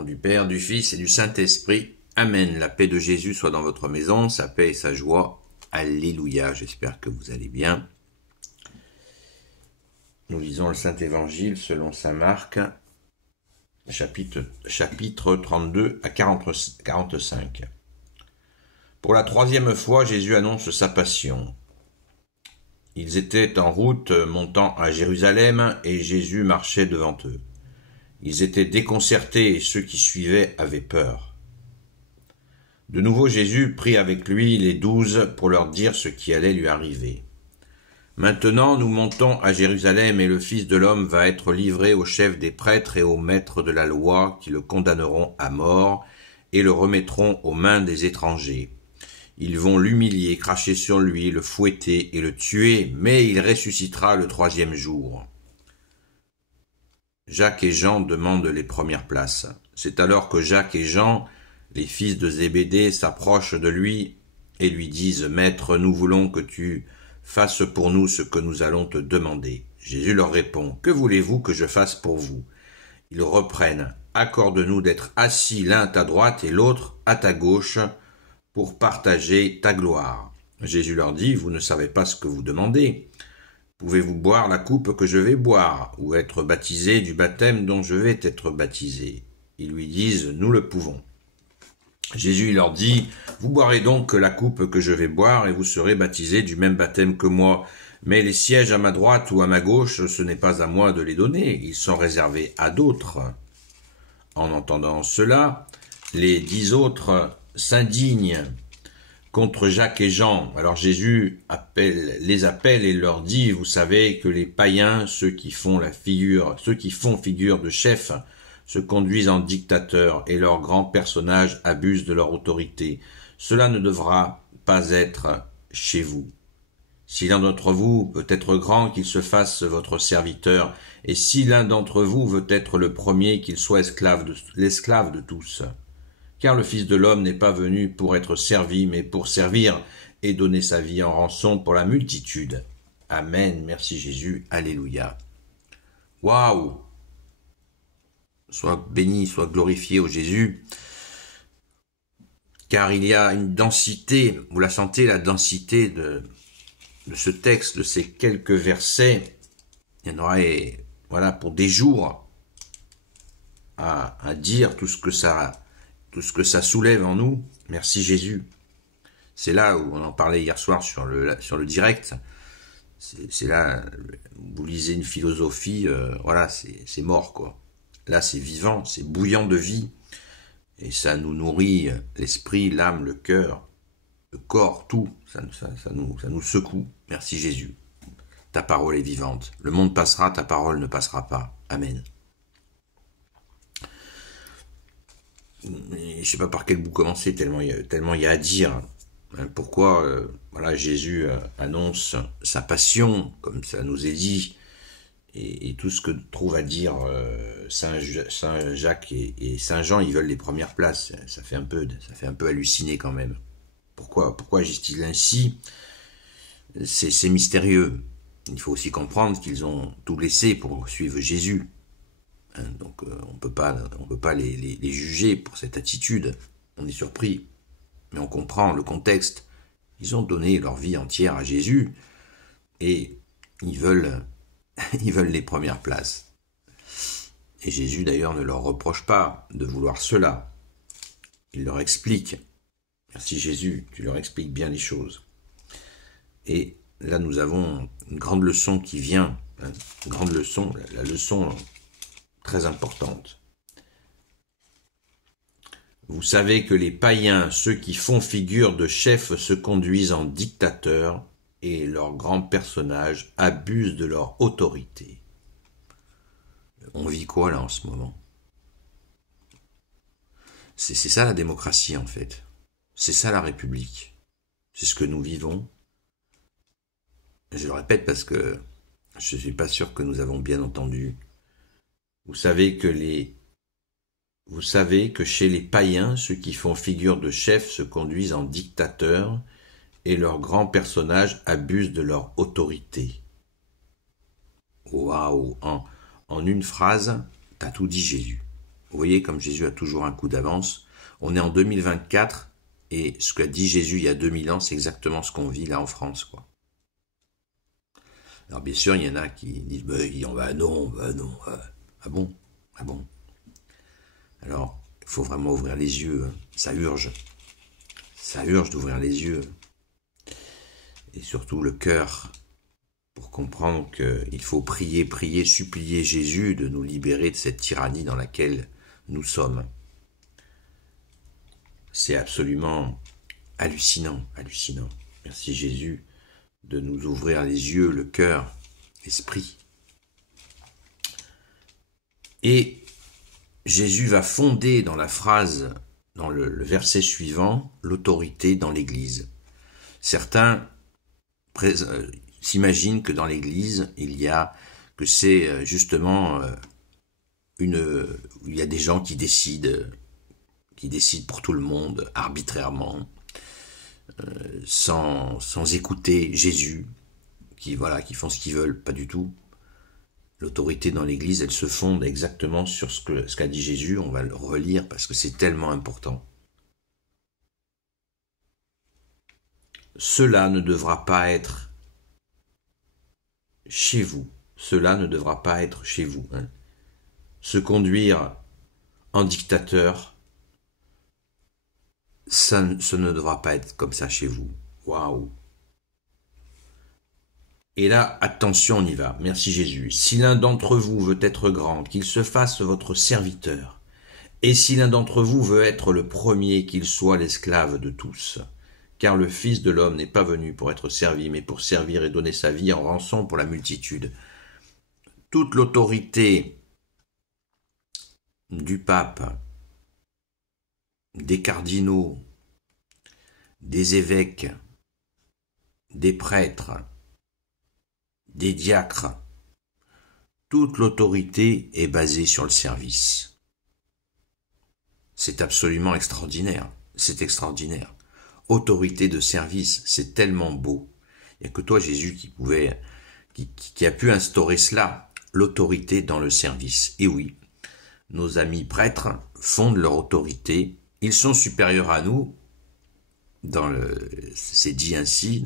Au nom du Père, du Fils et du Saint-Esprit. Amen. La paix de Jésus soit dans votre maison, sa paix et sa joie. Alléluia. J'espère que vous allez bien. Nous lisons le Saint-Évangile selon saint Marc, chapitre 32 à 45. Pour la troisième fois, Jésus annonce sa passion. Ils étaient en route montant à Jérusalem et Jésus marchait devant eux. Ils étaient déconcertés et ceux qui suivaient avaient peur. De nouveau Jésus prit avec lui les 12 pour leur dire ce qui allait lui arriver. Maintenant nous montons à Jérusalem et le Fils de l'homme va être livré aux chefs des prêtres et aux maîtres de la loi qui le condamneront à mort et le remettront aux mains des étrangers. Ils vont l'humilier, cracher sur lui, le fouetter et le tuer, mais il ressuscitera le troisième jour. Jacques et Jean demandent les premières places. C'est alors que Jacques et Jean, les fils de Zébédée, s'approchent de lui et lui disent « Maître, nous voulons que tu fasses pour nous ce que nous allons te demander. » Jésus leur répond « Que voulez-vous que je fasse pour vous ?» Ils reprennent « Accorde-nous d'être assis l'un à ta droite et l'autre à ta gauche pour partager ta gloire. » Jésus leur dit « Vous ne savez pas ce que vous demandez. » Pouvez-vous boire la coupe que je vais boire, ou être baptisé du baptême dont je vais être baptisé? Ils lui disent, nous le pouvons. Jésus leur dit, vous boirez donc la coupe que je vais boire, et vous serez baptisés du même baptême que moi. Mais les sièges à ma droite ou à ma gauche, ce n'est pas à moi de les donner, ils sont réservés à d'autres. En entendant cela, les 10 autres s'indignent contre Jacques et Jean. Alors Jésus les appelle et leur dit, vous savez que les païens, ceux qui font figure de chefs, se conduisent en dictateurs et leurs grands personnages abusent de leur autorité. Cela ne devra pas être chez vous. Si l'un d'entre vous veut être grand, qu'il se fasse votre serviteur, et si l'un d'entre vous veut être le premier, qu'il soit l'esclave de tous. Car le Fils de l'homme n'est pas venu pour être servi, mais pour servir et donner sa vie en rançon pour la multitude. Amen. Merci Jésus. Alléluia. Waouh! Sois béni, sois glorifié, ô Jésus. Car il y a une densité, vous la sentez, la densité de ce texte, de ces quelques versets. Il y en aurait, pour des jours à dire tout ce que ça soulève en nous. Merci Jésus. C'est là où on en parlait hier soir sur le direct. C'est là, vous lisez une philosophie, c'est mort quoi. Là c'est vivant, c'est bouillant de vie. Et ça nous nourrit l'esprit, l'âme, le cœur, le corps, tout. Ça nous secoue. Merci Jésus. Ta parole est vivante. Le monde passera, ta parole ne passera pas. Amen. Je ne sais pas par quel bout commencer, tellement il y a à dire. Pourquoi Jésus annonce sa passion, comme ça nous est dit, et tout ce que trouve à dire Saint Jacques et Saint Jean, ils veulent les premières places. Ça fait un peu halluciner quand même. Pourquoi agissent-ils ainsi? C'est mystérieux. Il faut aussi comprendre qu'ils ont tout laissé pour suivre Jésus. Donc on peut pas les juger pour cette attitude. On est surpris, mais on comprend le contexte. Ils ont donné leur vie entière à Jésus et ils veulent les premières places. Et Jésus d'ailleurs ne leur reproche pas de vouloir cela. Il leur explique. Merci Jésus, tu leur expliques bien les choses. Et là nous avons une grande leçon qui vient, une grande leçon, la leçon très importante. Vous savez que les païens, ceux qui font figure de chefs, se conduisent en dictateurs et leurs grands personnages abusent de leur autorité. On vit quoi là en ce moment? C'est ça la démocratie en fait. C'est ça la République. C'est ce que nous vivons. Je le répète parce que je ne suis pas sûr que nous avons bien entendu. Vous savez que chez les païens, ceux qui font figure de chefs se conduisent en dictateurs et leurs grands personnages abusent de leur autorité. Waouh! En une phrase, t'as tout dit Jésus. Vous voyez comme Jésus a toujours un coup d'avance. On est en 2024 et ce qu'a dit Jésus il y a 2000 ans, c'est exactement ce qu'on vit là en France, quoi. Alors bien sûr, il y en a qui disent non, ah bon, ah bon. Alors, il faut vraiment ouvrir les yeux, hein. Ça urge d'ouvrir les yeux. Et surtout le cœur, pour comprendre qu'il faut prier, supplier Jésus de nous libérer de cette tyrannie dans laquelle nous sommes. C'est absolument hallucinant. Merci Jésus de nous ouvrir les yeux, le cœur, l'esprit. Et Jésus va fonder dans la phrase, dans le verset suivant, l'autorité dans l'Église. Certains s'imaginent que dans l'Église, que c'est justement il y a des gens qui décident pour tout le monde, arbitrairement, sans écouter Jésus, qui font ce qu'ils veulent, pas du tout. L'autorité dans l'Église, elle se fonde exactement sur ce qu'a dit Jésus. On va le relire parce que c'est tellement important. Cela ne devra pas être chez vous. Cela ne devra pas être chez vous. Hein. Se conduire en dictateur, ce ne devra pas être comme ça chez vous. Waouh! Et là, attention, on y va. Merci Jésus. Si l'un d'entre vous veut être grand, qu'il se fasse votre serviteur. Et si l'un d'entre vous veut être le premier, qu'il soit l'esclave de tous. Car le Fils de l'homme n'est pas venu pour être servi, mais pour servir et donner sa vie en rançon pour la multitude. Toute l'autorité du pape, des cardinaux, des évêques, des prêtres, des diacres, toute l'autorité est basée sur le service. C'est absolument extraordinaire, c'est extraordinaire. Autorité de service, c'est tellement beau. Il n'y a que toi, Jésus, qui a pu instaurer cela, l'autorité dans le service. Et oui, nos amis prêtres fondent leur autorité, ils sont supérieurs à nous, c'est dit ainsi,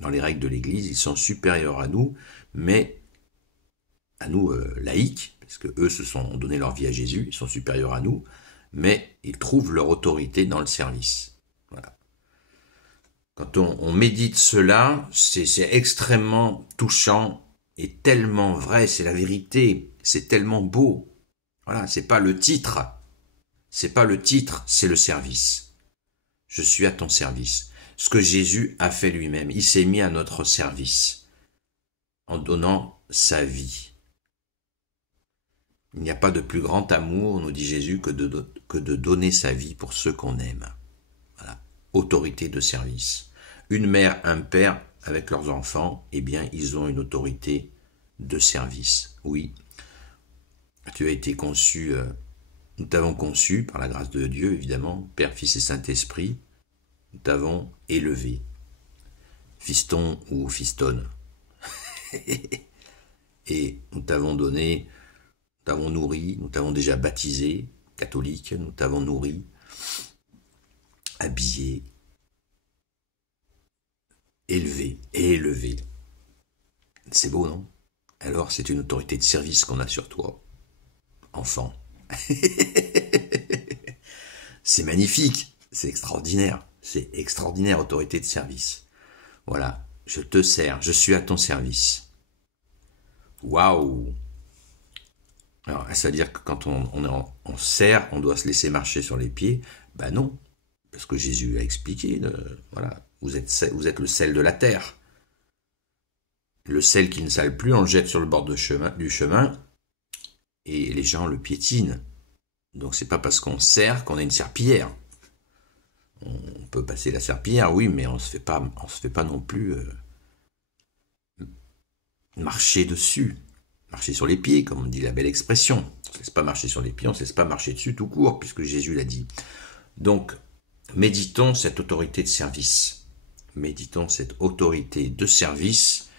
dans les règles de l'Église, ils sont supérieurs à nous, mais à nous laïcs, parce que eux ont donné leur vie à Jésus, ils sont supérieurs à nous, mais ils trouvent leur autorité dans le service. Voilà. Quand on médite cela, c'est extrêmement touchant et tellement vrai, c'est la vérité, c'est tellement beau. Voilà, c'est pas le titre, c'est le service. Je suis à ton service. Ce que Jésus a fait lui-même, il s'est mis à notre service en donnant sa vie. Il n'y a pas de plus grand amour, nous dit Jésus, que de donner sa vie pour ceux qu'on aime. Voilà. Autorité de service. Une mère, un père, avec leurs enfants, eh bien, ils ont une autorité de service. Oui, tu as été conçu, nous t'avons conçu, par la grâce de Dieu, évidemment, Père, Fils et Saint-Esprit, nous t'avons élevé, fiston ou fistonne. Et nous t'avons donné, nous t'avons nourri, nous t'avons déjà baptisé, catholique, nous t'avons nourri, habillé, élevé. C'est beau, non? Alors c'est une autorité de service qu'on a sur toi, enfant. C'est magnifique, c'est extraordinaire, autorité de service. Voilà, je te sers, je suis à ton service. Waouh! Alors, ça veut dire que quand on sert, on doit se laisser marcher sur les pieds? Ben non, parce que Jésus a expliqué, voilà, vous êtes le sel de la terre. Le sel qui ne sale plus, on le jette sur le bord du chemin, et les gens le piétinent. Donc c'est pas parce qu'on sert qu'on a une serpillière. On peut passer la serpillière, oui, mais on se fait pas non plus marcher dessus, marcher sur les pieds, comme on dit la belle expression. On ne se laisse pas marcher sur les pieds, on ne se laisse pas marcher dessus tout court, puisque Jésus l'a dit. Donc, méditons cette autorité de service. Méditons cette autorité de service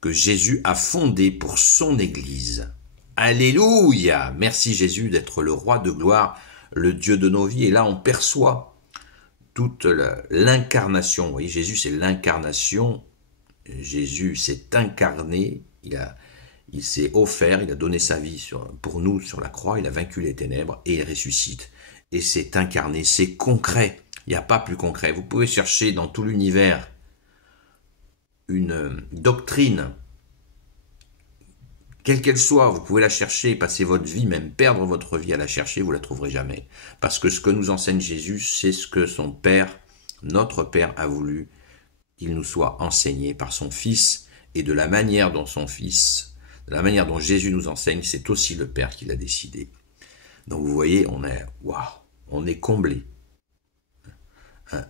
que Jésus a fondée pour son Église. Alléluia! Merci Jésus d'être le roi de gloire, le Dieu de nos vies. Et là, on perçoit toute l'incarnation. Vous voyez, Jésus, c'est l'incarnation. Jésus s'est incarné. Il s'est offert, il a donné sa vie pour nous sur la croix. Il a vaincu les ténèbres et il ressuscite. Et c'est incarné, c'est concret. Il n'y a pas plus concret. Vous pouvez chercher dans tout l'univers une doctrine, quelle qu'elle soit, vous pouvez la chercher, passer votre vie, même perdre votre vie à la chercher, vous la trouverez jamais. Parce que ce que nous enseigne Jésus, c'est ce que son Père, notre Père, a voulu qu'il nous soit enseigné par son Fils, et de la manière dont son Fils, de la manière dont Jésus nous enseigne, c'est aussi le Père qui l'a décidé. Donc vous voyez, on est comblé.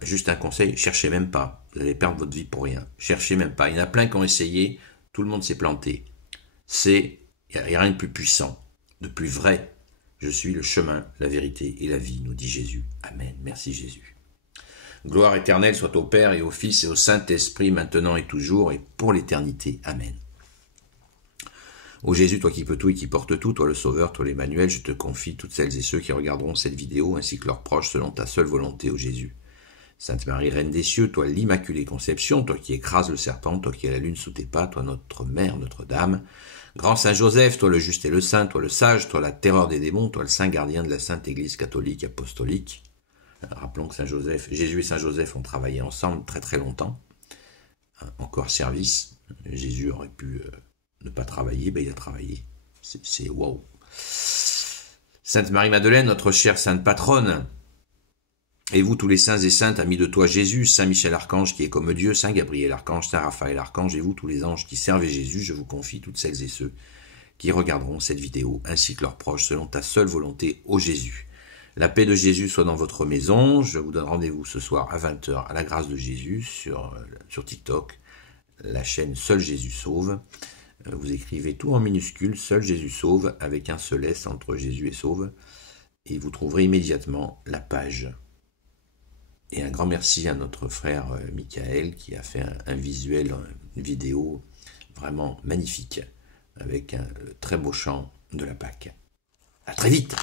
Juste un conseil, cherchez même pas, vous allez perdre votre vie pour rien. Cherchez même pas, il y en a plein qui ont essayé, tout le monde s'est planté. Il n'y a rien de plus puissant, de plus vrai. Je suis le chemin, la vérité et la vie, nous dit Jésus. Amen. Merci Jésus. Gloire éternelle soit au Père et au Fils et au Saint-Esprit, maintenant et toujours et pour l'éternité. Amen. Ô Jésus, toi qui peux tout et qui portes tout, toi le Sauveur, toi l'Emmanuel, je te confie toutes celles et ceux qui regarderont cette vidéo, ainsi que leurs proches, selon ta seule volonté, ô Jésus. Sainte Marie, Reine des cieux, toi l'Immaculée Conception, toi qui écrases le serpent, toi qui as la lune sous tes pas, toi notre Mère, Notre-Dame, Grand Saint Joseph, toi le juste et le saint, toi le sage, toi la terreur des démons, toi le saint gardien de la Sainte Église catholique apostolique. Rappelons que Saint Joseph, Jésus et Saint Joseph ont travaillé ensemble très très longtemps, encore service. Jésus aurait pu ne pas travailler, il a travaillé. C'est wow. Sainte Marie-Madeleine, notre chère sainte patronne, et vous tous les saints et saintes, amis de toi Jésus, Saint Michel Archange qui est comme Dieu, Saint Gabriel Archange, Saint Raphaël Archange, et vous tous les anges qui servent Jésus, je vous confie toutes celles et ceux qui regarderont cette vidéo, ainsi que leurs proches, selon ta seule volonté, ô Jésus. La paix de Jésus soit dans votre maison. Je vous donne rendez-vous ce soir à 20h à la grâce de Jésus sur TikTok, la chaîne Seul Jésus Sauve. Vous écrivez tout en minuscule, Seul Jésus Sauve, avec un seul S entre Jésus et Sauve, et vous trouverez immédiatement la page. Et un grand merci à notre frère Michael qui a fait un visuel, une vidéo vraiment magnifique avec un très beau chant de la Pâque. À très vite!